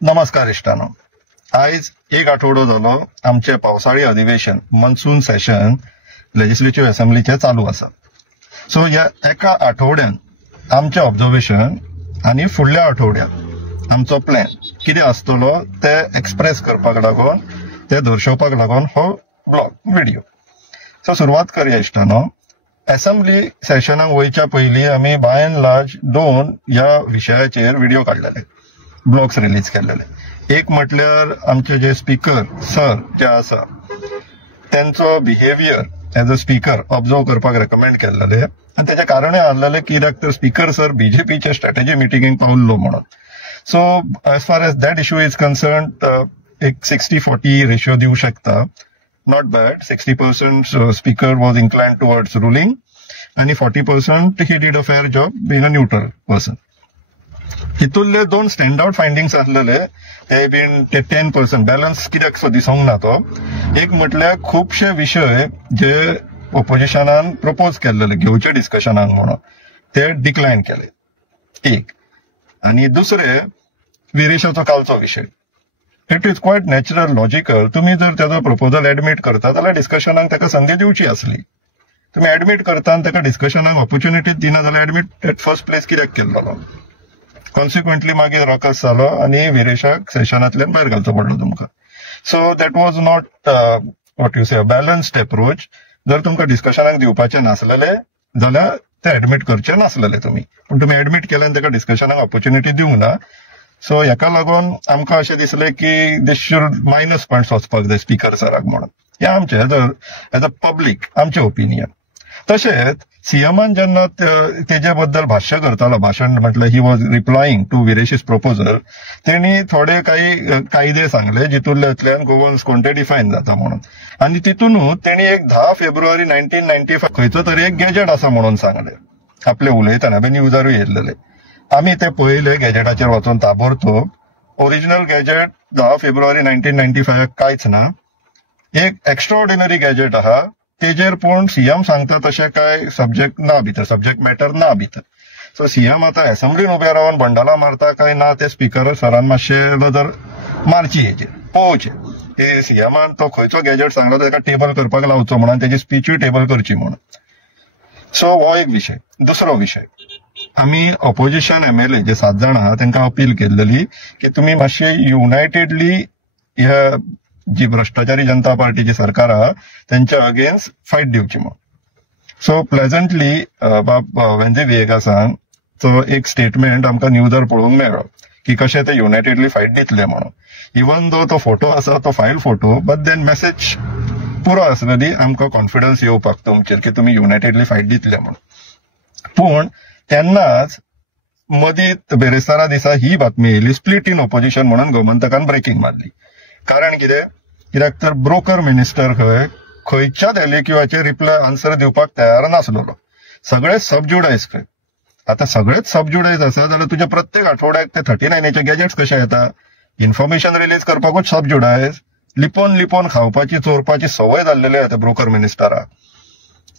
नमस्कार इश्टानो. आयज एक आठवडो जालो आमचे पावसाळी अधिवेशन मॉन्सून सेशन लेजिस्लेटिव्ह असेंब्लीचे चालू आसा. सो ह्या एका आठवड्यात आमचे ऑब्झर्वेशन आनी फुडल्या आठवड्यात आमचो प्लॅन कितें आसतलो ते एक्सप्रेस करपाक लागून ते दर्शोवपाक लागून हो ब्लॉग व्हिडिओ. सो सुरवात करया इश्टानो. असेंब्ली सेशनाक वयच्या पयलीं आमी बाय एंड लार्ज 2 ह्या विशयाचेर व्हिडिओ काडलेले, ब्लॉग्स रिलीज केलेले. एक म्हटल्यार आमचे जे स्पीकर सर जे आसा त्यांचो behaviour as a speaker observe करपाक रेकमेंड केलेले आनी त्याचे कारणय आसलेले कित्याक तर स्पीकर सर बीजेपीचे स्ट्रॅटेजी मिटिंगेक पावल्लो म्हणून. So as far as that issue is concern एक 60-40 रेशियो दिवं शकता. Not bad. 60% speaker was inclined towards ruling आणि 40% he did a fair job being a neutral person. हितूंतले 2 स्टँड आउट फायंडिंग्स आसलेले ते बीन ते 10% बॅलन्स कित्याक सो दिसोंक ना तो. एक म्हटल्यार खुबशे विशय जे ऑपोजिशनान प्रपोज केल्लेले घेवचे डिस्कशनाक म्हणून ते डिक्लायन केले एक. आणि दुसरे विरेशाचो कालचो विशय. It is quiet natural logical. तुम्ही जर त्याचो प्रपोजल एडमिट करता जाल्यार डिस्कशनाक ताका संदी दिवची आसली. तुम्ही एडमिट करता आनी ताका डिस्कशनाक ऑपॉर्च्युनिटी दिना जाल्यार एडमिट एट फर्स्ट प्लेस कित्याक केल्लो. कॉन्सिक्वेंटली मागीर रॉकस जालो आणि विरेशाक सेशनांतल्यान भायर घालचो पडलो तुमकां. So that was not what you say a balanced approach. जर तुमकां डिस्कशनाक दिवपाचें नासलेले जाल्यार ते एडमिट करचे नासलेले तुमी, पूण तुमी एडमिट केले आनी ताका डिस्कशनाक ऑपॉर्च्युनिटी दिवंक ना. सो हेका लागून आमकां अशें दिसलें की दीस शूड मायनस पॉयंट्स वचपाक जाय स्पीकर सराक म्हणून. हे आमचे एज अ पब्लीक आमचें ओपिनियन. तशेंच सीएमान जेन्ना तेजे बद्दल भाष्य करतालो, भाशण म्हटल्यार ही वॉज रिप्लायींग टू विरेशीस प्रपोजल, तेणी थोडे काही कायदे सांगले जितूंतल्यातल्यान गोवन्स कोणते डिफायन जाता म्हणून. आणि तितूनच तेणी एक 10 फेब्रुवारी 1995 खंयचो तरी एक गॅजेट आसा म्हणून सांगले. आपले उलयतना बी न्यूजारूय येयल्लेले. आमी ते पळयले गॅजेटाचेर वचून ताबडतोब. ओरिजिनल गॅजेट 10 फेब्रुवारी 1995 कांयच ना. एक एक्स्ट्राऑर्डिनरी गॅजेट आहा तेजेर पूण सीएम सांगता तशें काय सब्जेक्ट ना भितर, सब्जेक्ट मॅटर ना भितर. सो सीएम आता असेंब्लीन उबे रावन बंडाला मारता काय ना ते स्पीकर सरान मातशें नजर मारची हेजेर पळोवचें की सीएमान तो खंयचो गॅजेट सांगलो ताका टेबल करपाक लावचो म्हणून तेजी स्पीचूय टेबल करची म्हणून. सो हो एक विशय. दुसरो विशय, आमी ऑपोजिशन एमएलए जे 7 जाण आहा तांकां अपील केल्ली की तुमी मातशे युनायटेडली ह्या जी भ्रष्टाचारी जनता पार्टीची सरकार आहा त्यांच्या अगेन्स्ट फायट दिवची म्हणून. सो प्लेझंटली वेंजे विएगासांचो एक स्टेटमेंट आमकां न्यूजार पळोवंक मेळ्ळो की कशें ते युनायटेडली फायट दितले म्हणून. इवन दो तो फोटो आसा तो file photo, but then message पुरो आसलेली आमकां कॉन्फिडन्स येवपाक तुमचेर की तुमी युनायटेडली फायट दितले म्हणून. पूण तेन्नाच मदींच बेरेस्तारा दिसा ही बातमी येयली स्प्लिट इन ऑपोजिशन म्हणून गोमंतकान ब्रेकिंग मारली. कारण कित्याक तर ब्रोकर मिनिस्टर खंयच्याच एलिक्युआचेर रिप्लाय आन्सर दिवपाक तयार नासलो. सगळे सबज्युडायज खंय. आता सगळेच सबज्युडायज आसा जाल्यार तुज्या प्रत्येक आठवड्याक ते 39 गॅजेट्स कशे येता. इन्फॉर्मेशन रिलीज करपाकूच सबज्युडायज. लिपोन खावपाची चोरपाची संवय जाल्लेली आहा त्या ब्रोकर मिनिस्टराक.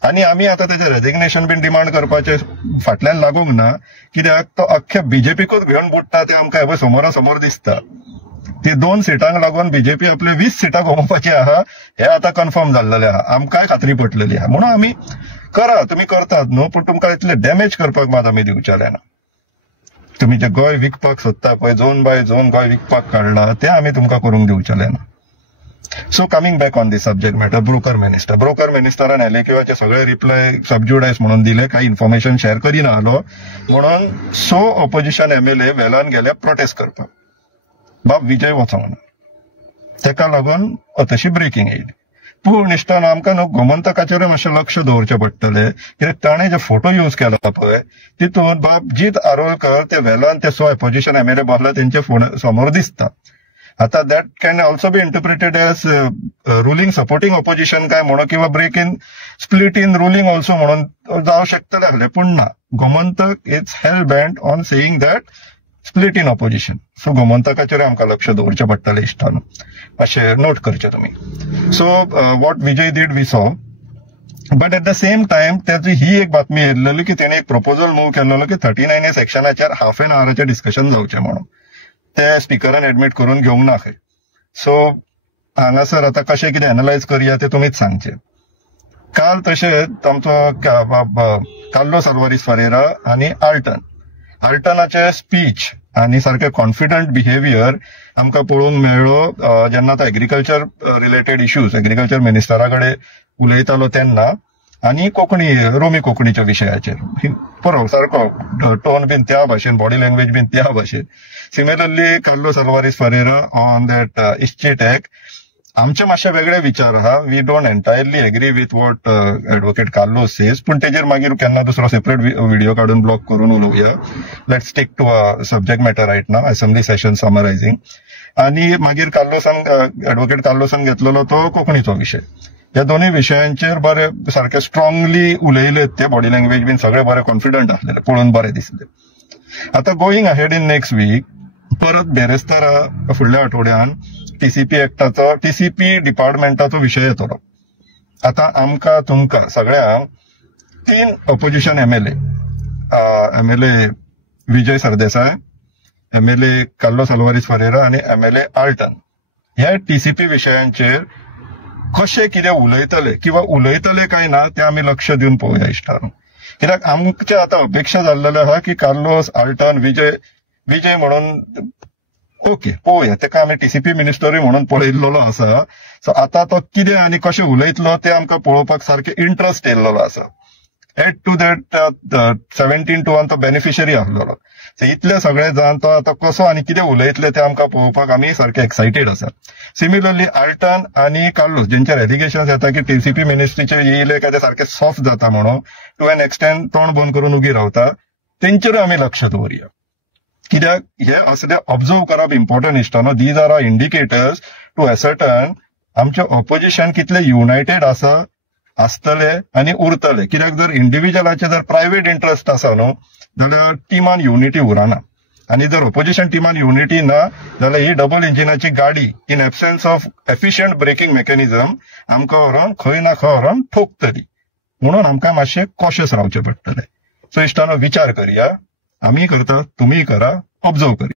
आणि आमी आता त्याचे रेजिग्नेशन बीन डिमांड करपाचे फाटल्यान लागूंक ना कित्याक तो अख्ख्या बीजेपीकूच घेवन बुडटा ते आमकां हे समोरासमोर दिसता. ती 2 सिटांक लागून बीजेपी आपले 20 सिटां गमोवपाची आहा हे आता कन्फर्म जाल्लेले आहा. आमकांय खात्री पटलेली आहा. म्हणून आमी करा, तुमी करतात न्हू, पूण तुमकां इतले डॅमेज करपाक मात आमी दिवचेले ना. तुमी जे गोंय विकपाक सोदता पळय, झोन बाय झोन गोंय विकपाक काडला ते आमी तुमकां करूंक दिवचेले ना. So coming back on this subject matter, ब्रोकर मिनिस्टरान एलिक्युआचे सगळे रिप्लाय सबज्युडायज म्हणून दिले, काही इन्फॉर्मेशन शेअर करिना आलो म्हणून. सो ऑपोजिशन एमएलए वेलान गेले प्रोटेस्ट करपाक. बाब विजय वचो म्हणून. तेका लागून तशी ब्रेकिंग येयली. पूण इश्टान आमकां न्हू गोमंतकाचेर मातशें लक्ष दवरचें पडटलें कित्याक ताणें जे फोटो यूज केला पळय तितून बाब जीत आरोलकर ते वेलान ते सो ऑपोजिशन एमएलए बसला तेंचे समोर दिसता. आता that can also be interpreted as ruling supporting opposition काय म्हणून किंवा break in split in ruling also म्हणून जावं शकतलें आसलें. पूण ना, Gomantak is hell bent on saying that split in opposition. So गोमंतकाचेर आमकां लक्ष दवरचें पडटलें इश्टान, अशें नोट करचें तुमी. So what Vijay did we saw, but at the same time त्याची ही एक बातमी येयल्ली की तेणे एक प्रपोजल मूव केल्लो की 39A सेक्शनाचेर हाफ एन आवराचें डिस्कशन जावचें म्हणून. ते स्पिकरान एडमिट करून घेवंक ना खंय. सो हांगासर आतां कशें कितें एनालायज करया ते तुमीच सांगचे. काल तशेंच आमचो कार्लोस आल्वारीस फरेरा आनी आल्टनाचे स्पीच आनी सारके कॉन्फिडंट बिहेवियर आमकां पळोवंक मेळ्ळो जेन्ना तो एग्रीकल्चर रिलेटेड इश्यूज एग्रीकल्चर मिनिस्टरा कडेन उलयतालो तेन्ना, आनी रोमी कोंकणीच्या विशयाचेर बरो सारको टोन बीन त्या भाशेन, बॉडी लँग्वेज बीन त्या भाशेन. Similarly Carlos Alvares Ferreira on that इश्चीटेक आमचे मातशे वेगळे विचार आहा. We don't entirely agree with what advocate Carlos says, पण तेजेर मागीर केन्ना दुसरो सेपरेट व्हिडिओ काडून ब्लॉक करून उलोवया. Let's stick to subject matter right now, assembly session summarising. आनी मागीर एडवोकेट कार्लोसान घेतलेलो तो कोंकणीचो विशय. ह्या दोन्ही विशयांचेर बरे सारखे स्ट्रॉंगली उलयले ते, बॉडी लँग्वेज बीन सगळे बरे कॉन्फिडंट आसलेले, पळोवन बरें दिसले. आता going ahead in next week परत बेरेस्तारा फुडल्या आठवड्यान टीसीपी डिपार्टमेंटाचो विशय येतलो. आता आमकां तुमकां सगळ्यांक 3 opposition MLA Vijay Sardesai, MLA Carlos Alvares Ferreira आनी एमएलए आल्टन ह्या टीसीपी विशयांचेर कशें कितें उलयतले किंवा उलयतले काय ना ते आमी लक्ष दिवन पळोवया इश्टानो. कित्याक आमचे आतां अपेक्षा जाल्लेले आहा की कार्लोस, आल्टन, विजय म्हणून ओके पळोवया, तेका आमी टीसीपी मिनिस्टरूय म्हणून पळयल्लो आसा. सो आतां तो कितें आनी कशें उलयतलो ते आमकां पळोवपाक सारकें इंट्रस्ट येयल्लो आसा. एड टू दॅट 17-1 तो बेनिफिशरी आसलेलो. सो इतले सगळे जावन तो आतां कसो आनी कितें उलयतले ते आमकां पळोवपाक आमी सारखे एक्सायटेड आसा. सिमिलरली आल्टन आनी कार्लोस जेंचेर एलिगेशन्स येता की टीसीपी मिनिस्ट्रीचे येयले काय ते सारखे सॉफ्ट जाता म्हणून, टू एन एक्सटेंट तोंड बंद करून उगी रावता, तेंचेरूय आमी लक्ष दवरया. कित्याक हे असले ऑब्झर्व करप इम्पॉर्टंट इश्टानो. These are are indicators to ascertain आमचे ऑपोजिशन कितले युनायटेड आसतले आनी उरतले. कित्याक जर इंडिव्हिज्युअलाचे जर प्रायव्हेट इंट्रस्ट आसा न्हू जाल्यार टिमान युनिटी उरना. आनी जर ऑपोजिशन टिमान युनिटी ना जाल्यार ही डबल इंजिनाची गाडी in absence of efficient braking mechanism आमकां व्हरून खंय ना खंय व्हरून ठोकतली. म्हणून आमकां मातशें कॉशियस रावचें पडटलें. सो इश्टानो विचार करया. आमी करता, तुमी करा, ऑब्झर्व करा.